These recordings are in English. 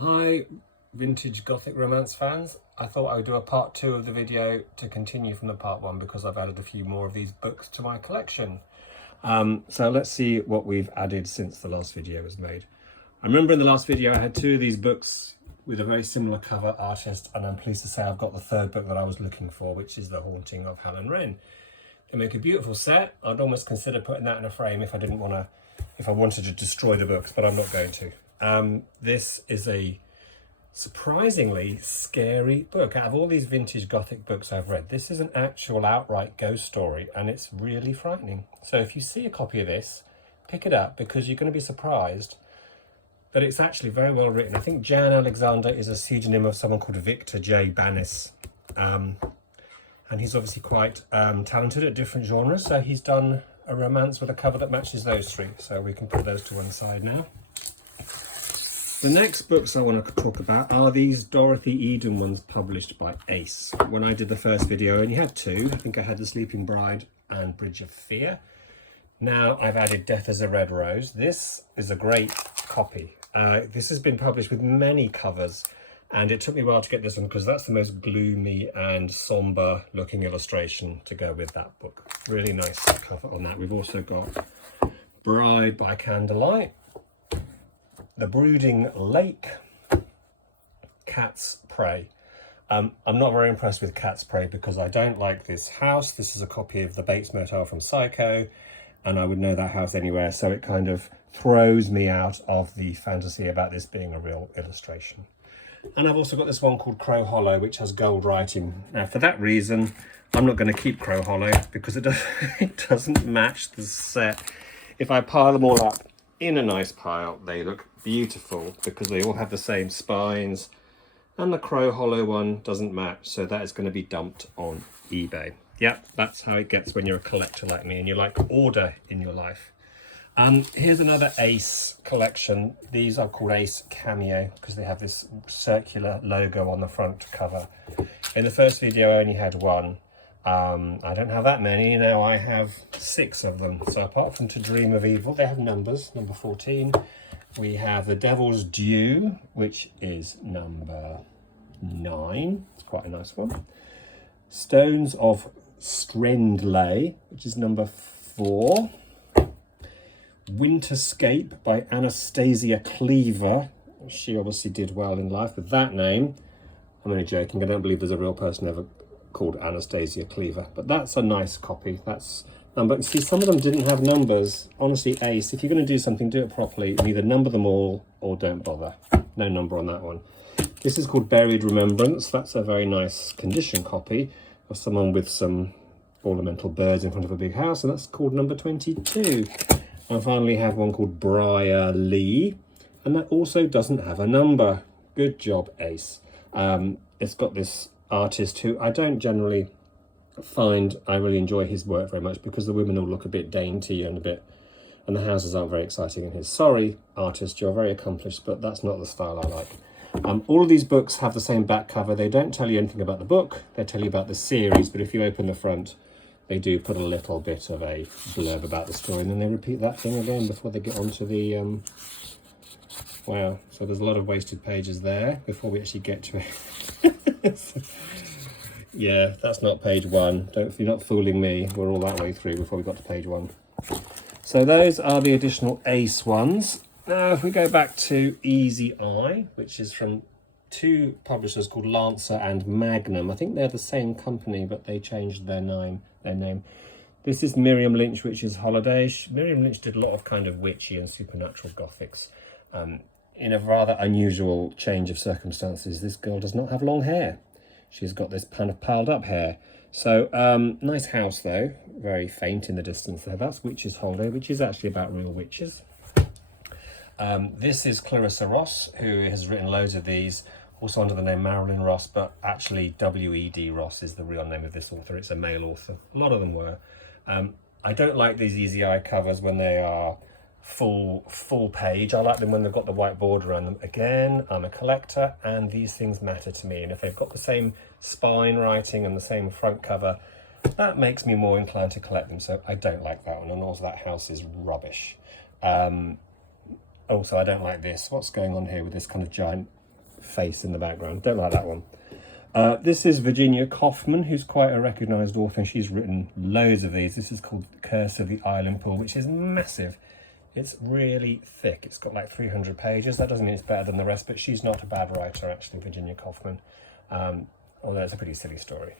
Hi vintage Gothic romance fans. I thought I would do a part 2 of the video to continue from the part 1 because I've added a few more of these books to my collection. So let's see what we've added since the last video was made. I remember in the last video I had 2 of these books with a very similar cover artist, and I'm pleased to say I've got the 3rd book that I was looking for, which is The Haunting of Helen Wren. They make a beautiful set. I'd almost consider putting that in a frame if I wanted to destroy the books, but I'm not going to. This is a surprisingly scary book. Out of all these vintage Gothic books I've read, this is an actual outright ghost story, and it's really frightening. So if you see a copy of this, pick it up, because you're going to be surprised that it's actually very well written. I think Jan Alexander is a pseudonym of someone called Victor J. Bannis. And he's obviously quite talented at different genres, so he's done a romance with a cover that matches those 3. So we can put those to one side now. The next books I want to talk about are these Dorothy Eden ones published by Ace. When I did the first video, I only had 2. I think I had The Sleeping Bride and Bridge of Fear. Now I've added Death as a Red Rose. This is a great copy. This has been published with many covers, and it took me a while to get this one because that's the most gloomy and somber looking illustration to go with that book. Really nice cover on that. We've also got Bride by Candlelight, The Brooding Lake, Cat's Prey. I'm not very impressed with Cat's Prey because I don't like this house. This is a copy of the Bates Motel from Psycho, and I would know that house anywhere, so it kind of throws me out of the fantasy about this being a real illustration. And I've also got this one called Crow Hollow, which has gold writing. Now, for that reason, I'm not going to keep Crow Hollow because it doesn't match the set. If I pile them all up in a nice pile, they look beautiful because they all have the same spines, and the Crow Hollow one doesn't match, so that is going to be dumped on eBay. Yep, that's how it gets when you're a collector like me and you like order in your life. Here's another Ace collection. These are called Ace Cameo because they have this circular logo on the front cover. In the first video I only had 1. I don't have that many, now I have 6 of them. So apart from To Dream of Evil, they have numbers, number 14. We have The Devil's Due, which is number 9. It's quite a nice one. Stones of Strendlay, which is number 4. Winterscape by Anastasia Cleaver. She obviously did well in life with that name. I'm only joking, I don't believe there's a real person ever called Anastasia Cleaver, but that's a nice copy. That's number. See, some of them didn't have numbers. Honestly, Ace, if you're going to do something, do it properly and either number them all or don't bother. No number on that one. This is called Buried Remembrance. That's a very nice condition copy of someone with some ornamental birds in front of a big house, and that's called number 22. I finally have one called Briar Lee, and that also doesn't have a number. Good job, Ace. It's got this artist who I don't generally find I really enjoy his work very much because the women all look a bit dainty and the houses aren't very exciting in his. Sorry, artist, you're very accomplished, but that's not the style I like. All of these books have the same back cover. They don't tell you anything about the book, they tell you about the series, but if you open the front, they do put a little bit of a blurb about the story, and then they repeat that thing again before they get onto the wow, so there's a lot of wasted pages there before we actually get to it. Yeah, that's not page 1. You're not fooling me. We're all that way through before we got to page 1. So those are the additional Ace ones. Now, if we go back to Easy Eye, which is from 2 publishers called Lancer and Magnum. I think they're the same company, but they changed their name. This is Miriam Lynch, Witch's Holiday. Miriam Lynch did a lot of kind of witchy and supernatural Gothics. In a rather unusual change of circumstances, this girl does not have long hair. She's got this kind of piled up hair. So, nice house though, very faint in the distance there. That's Witch's Holiday, which is actually about real witches. This is Clarissa Ross, who has written loads of these, also under the name Marilyn Ross, but actually W.E.D. Ross is the real name of this author. It's a male author. A lot of them were. I don't like these Easy Eye covers when they are full page. I like them when they've got the white border around them. Again, I'm a collector and these things matter to me, and if they've got the same spine writing and the same front cover, that makes me more inclined to collect them. So I don't like that one, and also that house is rubbish. Also, I don't like this. What's going on here with this kind of giant face in the background. Don't like that one. This is Virginia Kaufman, who's quite a recognised author, and she's written loads of these. This is called Curse of the Island Pool, which is massive. It's really thick. It's got like 300 pages. That doesn't mean it's better than the rest, but she's not a bad writer, actually, Virginia Kaufman. Although it's a pretty silly story.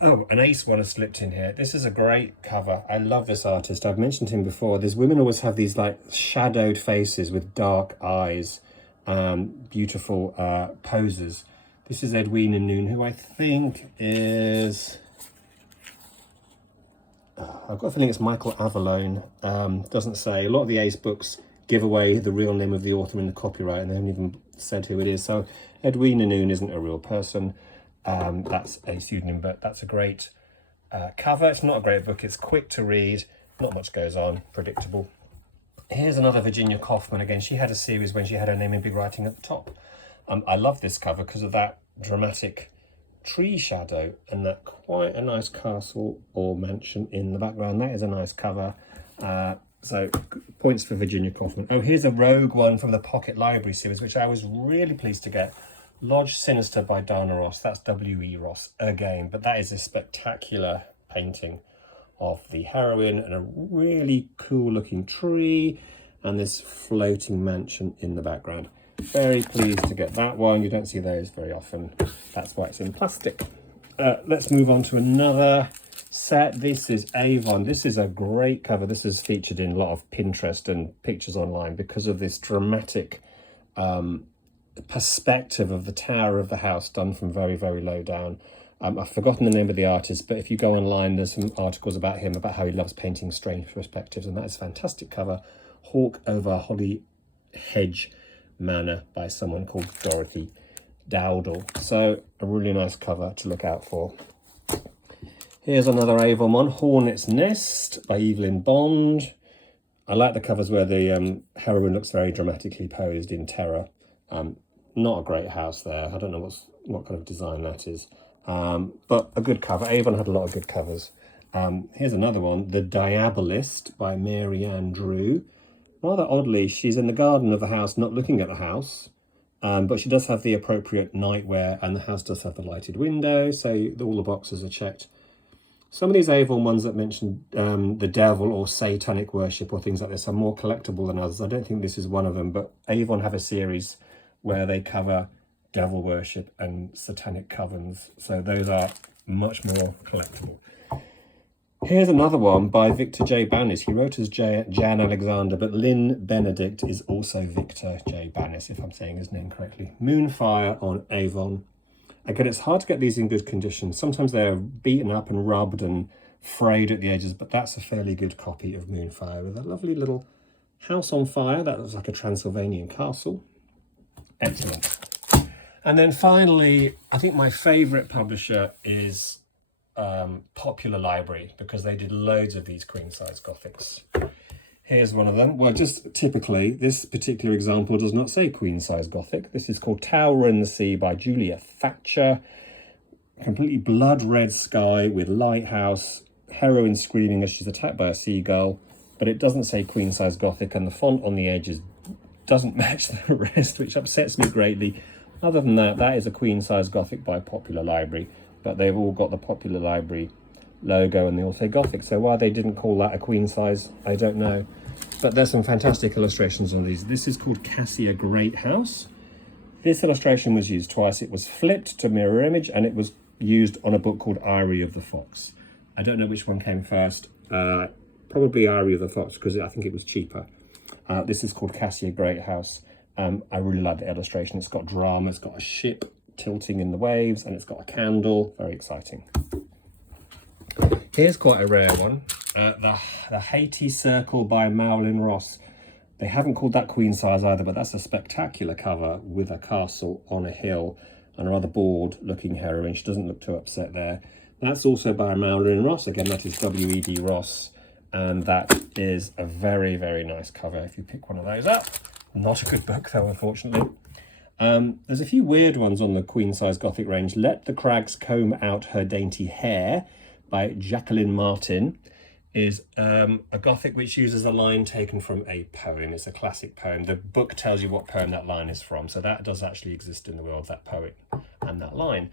Oh, an ace one has slipped in here. This is a great cover. I love this artist. I've mentioned him before. These women always have these like shadowed faces with dark eyes, beautiful poses. This is Edwina Noon, who I think is... I've got a feeling it's Michael Avallone. Doesn't say. A lot of the Ace books give away the real name of the author in the copyright, and they haven't even said who it is. So Edwina Noon isn't a real person. That's a pseudonym, but that's a great cover. It's not a great book. It's quick to read. Not much goes on. Predictable. Here's another Virginia Kaufman. Again, she had a series when she had her name in big writing at the top. I love this cover because of that dramatic tree shadow and that quite a nice castle or mansion in the background. That is a nice cover. So points for Virginia Kaufman. Oh, here's a rogue one from the Pocket Library series, which I was really pleased to get. Lodge Sinister by Dana Ross. That's W.E. Ross again, but that is a spectacular painting of the heroine and a really cool looking tree and this floating mansion in the background. Very pleased to get that one. You don't see those very often. That's why it's in plastic. Let's move on to another set. This is Avon. This is a great cover. This is featured in a lot of Pinterest and pictures online because of this dramatic perspective of the tower of the house done from very, very low down. I've forgotten the name of the artist, but if you go online, there's some articles about him, about how he loves painting strange perspectives, and that is a fantastic cover. Hawk over Holly Hedge Manor by someone called Dorothy Dowdle. So a really nice cover to look out for. Here's another Avon one, Hornet's Nest by Evelyn Bond. I like the covers where the heroine looks very dramatically posed in terror. Not a great house there. I don't know what kind of design that is. But a good cover. Avon had a lot of good covers. Here's another one, The Diabolist by Mary Ann Drew. Rather oddly, she's in the garden of the house, not looking at the house, but she does have the appropriate nightwear, and the house does have the lighted window, so all the boxes are checked. Some of these Avon ones that mention the devil or satanic worship or things like this are more collectible than others. I don't think this is one of them, but Avon have a series where they cover devil worship and satanic covens, so those are much more collectible. Here's another one by Victor J. Bannis. He wrote as Jan Alexander, but Lynn Benedict is also Victor J. Bannis, if I'm saying his name correctly. Moonfire on Avon. Again, it's hard to get these in good condition. Sometimes they're beaten up and rubbed and frayed at the edges, but that's a fairly good copy of Moonfire with a lovely little house on fire. That looks like a Transylvanian castle. Excellent. And then finally, I think my favourite publisher is Popular Library, because they did loads of these queen-size Gothics. Here's one of them. Well, just typically, this particular example does not say queen-size Gothic. This is called Tower in the Sea by Julia Thatcher. Completely blood-red sky with lighthouse, heroine screaming as she's attacked by a seagull, but it doesn't say queen-size Gothic, and the font on the edges doesn't match the rest, which upsets me greatly. Other than that, that is a queen-size Gothic by Popular Library, but they've all got the Popular Library logo and they all say Gothic, so why they didn't call that a queen size, I don't know. But there's some fantastic illustrations on these. This is called Cassia Great House. This illustration was used twice. It was flipped to mirror image, and it was used on a book called Eyrie of the Fox. I don't know which one came first. Probably Eyrie of the Fox, because I think it was cheaper. This is called Cassia Great House. I really like the illustration. It's got drama, it's got a ship tilting in the waves, and it's got a candle. Very exciting. Here's quite a rare one. The Haiti Circle by Marilyn Ross. They haven't called that queen size either, but that's a spectacular cover with a castle on a hill and a rather bored looking heroine. She doesn't look too upset there. That's also by Marilyn Ross. Again, that is W.E.D. Ross. And that is a very, very nice cover if you pick one of those up. Not a good book though, unfortunately. There's a few weird ones on the queen-size Gothic range. Let the Crags Comb Out Her Dainty Hair by Jacqueline Martin. is a Gothic which uses a line taken from a poem. It's a classic poem. The book tells you what poem that line is from, so that does actually exist in the world, that poet and that line.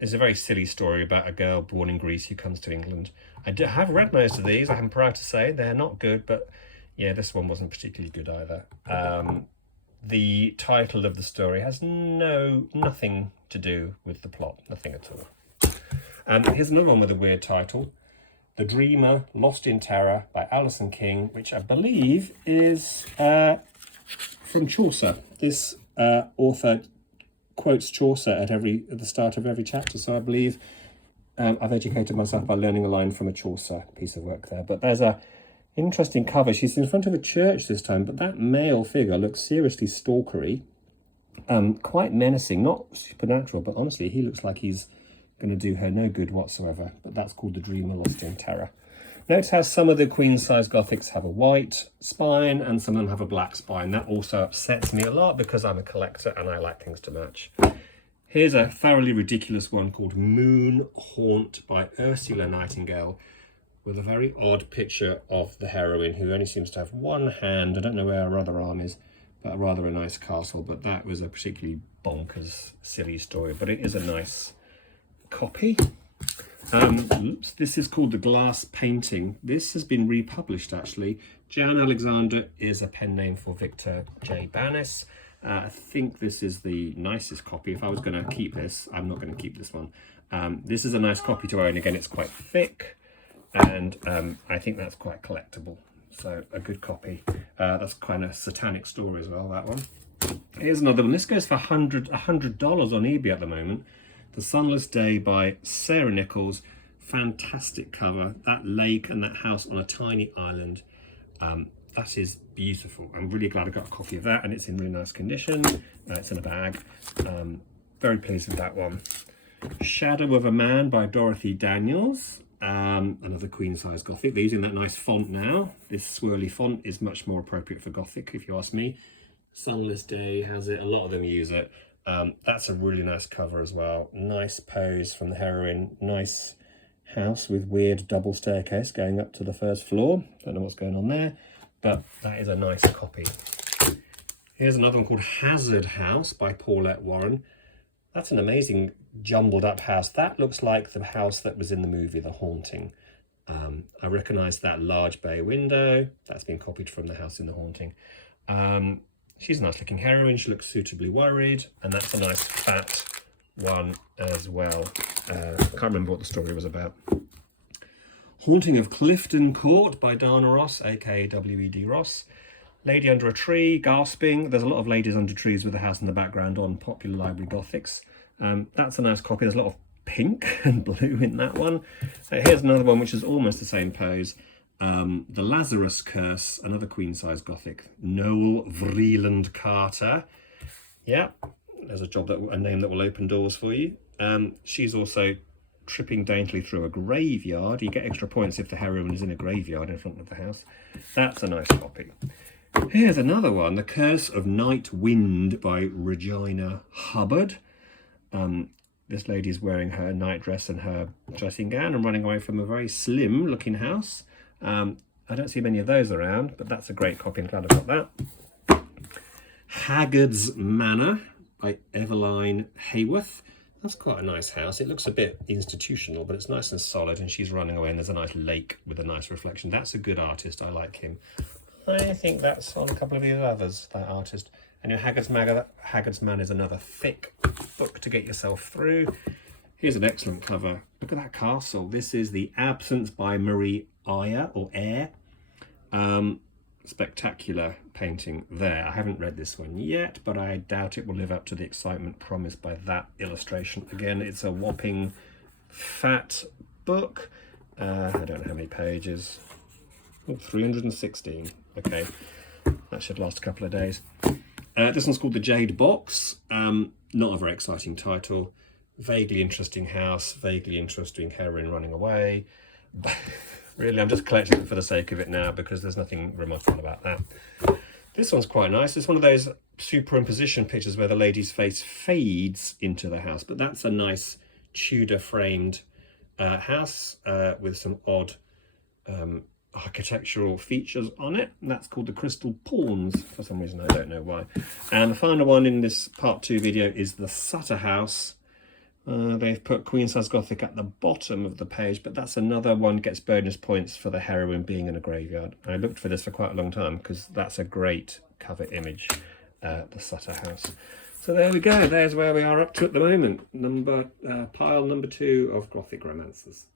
It's a very silly story about a girl born in Greece who comes to England. I have read most of these, I'm proud to say. They're not good, but yeah, this one wasn't particularly good either. The title of the story has nothing to do with the plot, nothing at all. Here's another one with a weird title. The Dreamer, Lost in Terror by Alison King, which I believe is from Chaucer. This author quotes Chaucer at the start of every chapter, so I believe I've educated myself by learning a line from a Chaucer piece of work there. But there's a interesting cover. She's in front of a church this time, but that male figure looks seriously stalkery, quite menacing, not supernatural, but honestly, he looks like he's going to do her no good whatsoever. But that's called The Dreamer, Lost in Terror. Notice how some of the queen-size Gothics have a white spine and some of them have a black spine. That also upsets me a lot because I'm a collector and I like things to match. Here's a thoroughly ridiculous one called Moon Haunt by Ursula Nightingale, with a very odd picture of the heroine who only seems to have one hand. I don't know where her other arm is, but rather a nice castle. But that was a particularly bonkers, silly story, but it is a nice copy. This is called The Glass Painting. This has been republished actually. Jan Alexander is a pen name for Victor J. Banis. I think this is the nicest copy. If I was going to keep this, I'm not going to keep this one. This is a nice copy to own. Again, it's quite thick, and I think that's quite collectible. So a good copy. That's kind of satanic story as well, that one. Here's another one. This goes for $100 on eBay at the moment. The Sunless Day by Sarah Nichols. Fantastic cover. That lake and that house on a tiny island. That is beautiful. I'm really glad I got a copy of that, and it's in really nice condition. It's in a bag. Very pleased with that one. Shadow of a Man by Dorothy Daniels. Another queen-size Gothic. They're using that nice font now. This swirly font is much more appropriate for Gothic, if you ask me. Sunless Day has it. A lot of them use it. That's a really nice cover as well. Nice pose from the heroine. Nice house with weird double staircase going up to the first floor. Don't know what's going on there, but that is a nice copy. Here's another one called Hazard House by Paulette Warren. That's an amazing jumbled up house. That looks like the house that was in the movie The Haunting. I recognise that large bay window. That's been copied from the house in The Haunting. She's a nice looking heroine. She looks suitably worried, and that's a nice fat one as well. I can't remember what the story was about. Haunting of Clifton Court by Dana Ross, aka W.E.D. Ross. Lady Under a Tree, gasping. There's a lot of ladies under trees with a house in the background on popular library Gothics. That's a nice copy. There's a lot of pink and blue in that one. Here's another one which is almost the same pose. The Lazarus Curse, another queen-size Gothic. Noel Vreeland Carter. Yeah, there's a name that will open doors for you. She's also tripping daintily through a graveyard. You get extra points if the heroine is in a graveyard in front of the house. That's a nice copy. Here's another one, The Curse of Night Wind by Regina Hubbard. This lady's wearing her nightdress and her dressing gown and running away from a very slim looking house. I don't see many of those around, but that's a great copy. I'm glad I got that. Haggard's Manor by Eveline Hayworth. That's quite a nice house. It looks a bit institutional, but it's nice and solid, and she's running away and there's a nice lake with a nice reflection. That's a good artist. I like him. I think that's on a couple of his others, that artist. And your Haggard's Man is another thick book to get yourself through. Here's an excellent cover. Look at that castle. This is The Absence by Marie Eyre. Spectacular painting there. I haven't read this one yet, but I doubt it will live up to the excitement promised by that illustration. Again, it's a whopping fat book. I don't know how many pages. Oh, 316. Okay, that should last a couple of days. This one's called The Jade Box. Not a very exciting title. Vaguely interesting house, vaguely interesting heroine running away. Really, I'm just collecting it for the sake of it now because there's nothing remarkable about that. This one's quite nice. It's one of those superimposition pictures where the lady's face fades into the house, but that's a nice Tudor framed house with some odd architectural features on it. And that's called the Crystal Pawns, for some reason, I don't know why. And the final one in this part 2 video is the Sutter House. They've put Queen Size Gothic at the bottom of the page, but that's another one gets bonus points for the heroine being in a graveyard. I looked for this for quite a long time because that's a great cover image, the Sutter House. So there we go, there's where we are up to at the moment. Pile number 2 of Gothic romances.